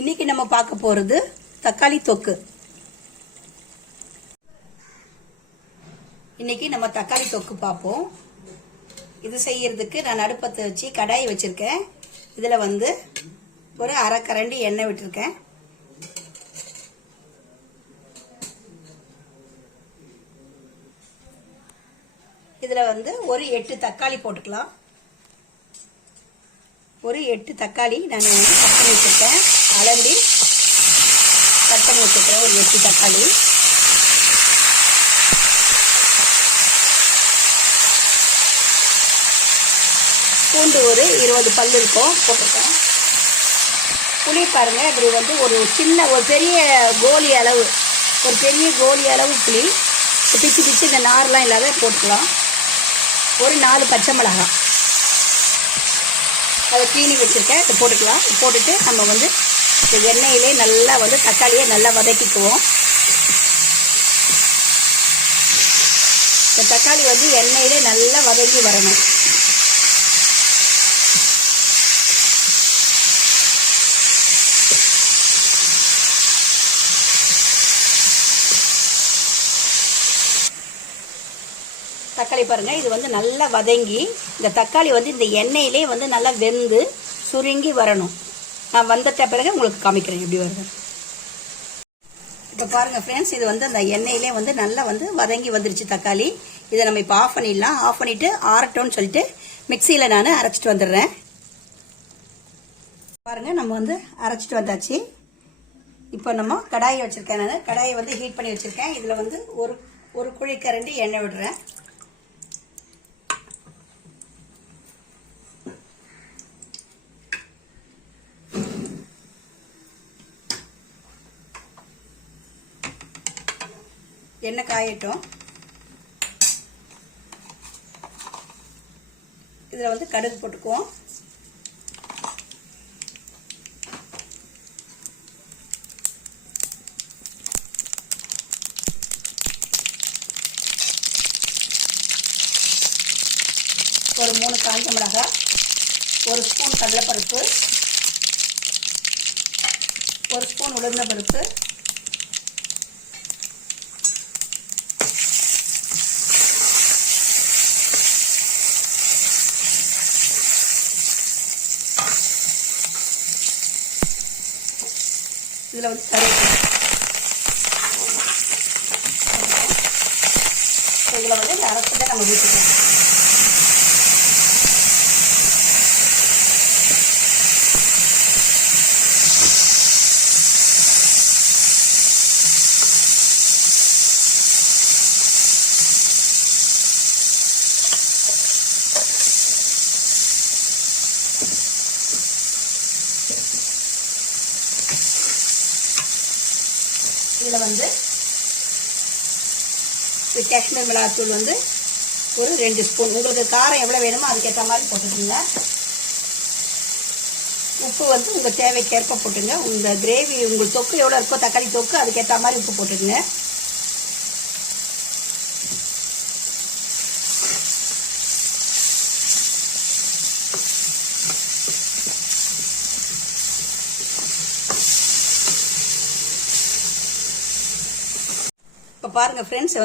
இன்னைக்கு நம்ம பார்க்க போறது தக்காளி தொக்கு. இன்னைக்கு நம்ம தக்காளி தொக்கு பார்ப்போம். இது செய்யறதுக்கு நான் அடுப்பத்தை வச்சு கடாயை வச்சிருக்கேன். இதுல ஒரு அரை கரண்டி எண்ணெய் விட்டுருக்கேன். இதுல ஒரு 8 தக்காளி போட்டுக்கலாம். ஒரு 8 தக்காளி நான் கட் பண்ணி வச்சிருக்கேன். அலம்பி கட் பண்ணி வச்சிருக்கேன். ஒரு 8 தக்காளி. பூண்டு ஒரு 20 பல் இருக்கும் போட்டிருக்கேன். புளி பாருங்க, இப்படி ஒரு பெரிய கோலி அளவு, புளி பிச்சு இந்த நார்லாம் இல்லாத போட்டுக்கலாம். ஒரு 4 பச்சை மிளகாய் அதை கிளீனி வச்சிருக்கேன். இதை போட்டுக்கலாம். போட்டுட்டு நம்ம எண்ணெயிலே நல்லா தக்காளியை நல்லா வதக்கிக்குவோம். இந்த தக்காளி எண்ணெயிலே நல்லா வதக்கி வரணும். தக்காளி பாருங்க, இது நல்லா வதங்கி இந்த தக்காளி இந்த எண்ணெயிலே நல்லா வெந்து சுருங்கி வரணும். நான் வந்துட்ட பிறகு உங்களுக்கு காமிக்கிறேன் எப்படி வருது. இப்போ பாருங்க ஃப்ரெண்ட்ஸ், இது அந்த எண்ணெயிலே நல்லா வதங்கி வந்துருச்சு தக்காளி. இதை நம்ம இப்போ ஆஃப் பண்ணிடலாம். ஆஃப் பண்ணிட்டு ஆறட்டோன்னு சொல்லிட்டு மிக்சியில நான் அரைச்சிட்டு வந்துடுறேன். பாருங்க, நம்ம அரைச்சிட்டு வந்தாச்சு. இப்போ நம்ம கடாயை வச்சிருக்கேன். நான் கடாயை ஹீட் பண்ணி வச்சிருக்கேன். இதுல ஒரு குழிக்கரண்டி எண்ணெய் விடுறேன். எண்ணெய் காயட்டும். இதுல கடுகு போட்டுக்குவோம். ஒரு 3 காஞ்ச மிளகாய், ஒரு ஸ்பூன் கடலைப்பருப்பு, ஒரு ஸ்பூன் உளுந்தம்பருப்பு, இதுல கருவேப்பிலை. இதுல இந்த அரைச்சதை நம்ம ஊற்றிக்கலாம். இதுல காஷ்மீர் மிளகாத்தூள் ஒரு 2 ஸ்பூன். உங்களுக்கு காரம் எவ்வளவு வேணுமோ அதுக்கேற்ற மாதிரி போட்டுக்கோங்க. உப்பு உங்க தேவைக்கேற்ப போட்டுங்க. உங்க கிரேவி உங்களுக்கு தொக்கு எவ்வளவு இருக்கோ, தக்காளி தொக்கு, அதுக்கேற்ற மாதிரி உப்பு போட்டுக்கங்க. இப்போ பாருங்க ஃப்ரெண்ட்ஸ்,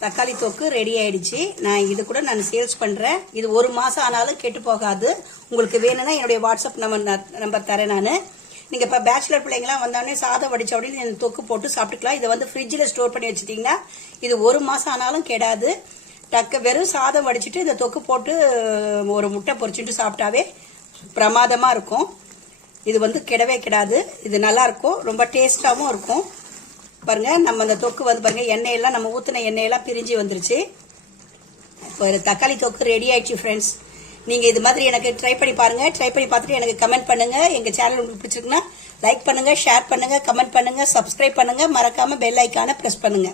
தக்காளி தொக்கு ரெடி ஆயிடுச்சு. நான் இது கூட சேல்ஸ் பண்றேன். இது 1 மாசம் ஆனாலும் கெட்டு போகாது. உங்களுக்கு வேணும்னா என்னுடைய வாட்ஸ்அப் நம்பர் தரேன். நான் நீங்க இப்ப பேச்சுலர் பிள்ளைங்களாம் வந்தோடனே சாதம் வடிச்ச உடனே தொக்கு போட்டு சாப்பிட்டுக்கலாம். இதை ஃப்ரிட்ஜில் ஸ்டோர் பண்ணி வச்சுட்டீங்கன்னா இது 1 மாசம் ஆனாலும் கெடாது. வெறும் சாதம் வடிச்சிட்டு இந்த தொக்கு போட்டு ஒரு முட்டை பொரிச்சுட்டு சாப்பிட்டாவே பிரமாதமா இருக்கும். இது கெடவே கெடாது. இது நல்லா இருக்கும், ரொம்ப டேஸ்டாவும் இருக்கும். பாருங்க, நம்ம அந்த தொக்கு பாருங்க, எண்ணெயெல்லாம் நம்ம ஊத்தின எண்ணெயெல்லாம் பிரிஞ்சு வந்துருச்சு. இப்போ தக்காளி தொக்கு ரெடி ஆயிடுச்சு ஃப்ரெண்ட்ஸ். நீங்க இது மாதிரி எனக்கு ட்ரை பண்ணி பாருங்க. ட்ரை பண்ணி பார்த்துட்டு எனக்கு கமெண்ட் பண்ணுங்க. எங்க சேனல் உங்களுக்கு பிடிச்சிருக்குன்னா லைக் பண்ணுங்க, ஷேர் பண்ணுங்க, கமெண்ட் பண்ணுங்க, சப்ஸ்கிரைப் பண்ணுங்க. மறக்காம பெல் ஐக்கானை பிரஸ் பண்ணுங்க.